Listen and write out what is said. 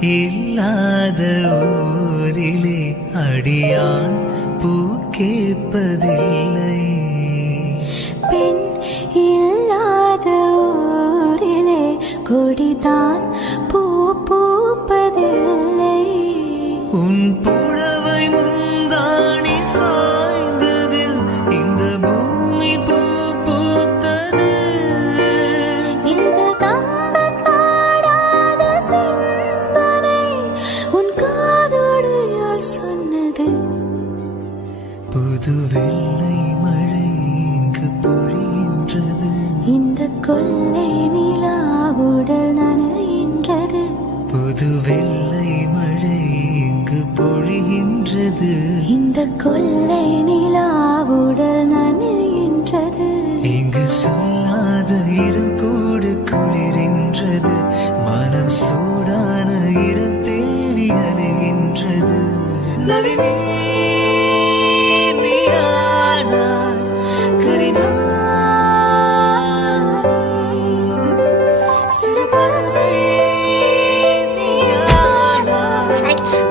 இல்லாத ஊரிலே அடியான் பூ கேட்பதில்லை. பெண் இல்லாத ஊரிலே கொடிதான் பூ பூப்பதில்லை. உன் புடவை முந்தாணி சாய்ந்ததில் இந்த பூமி பூ பூத்தது. இந்த கம்பன் பாடாத சிந்தனை உன் காதோடு யார் சொன்னது? புது வெள்ளை மழை இங்கு பொழிகின்றது. இந்த கொள்ளை நிலா உடல் நனைகின்றது. புது வெள்ளை மழை இங்கு பொழிகின்றது. இந்த கொள்ளை நிலா உடல் நனைகின்றது. இங்கு சொல்லாத இடம் கூடு குளிரின்றது. மனம் சூடான இடம் தேடி அலைகின்றது. நளினி Sex.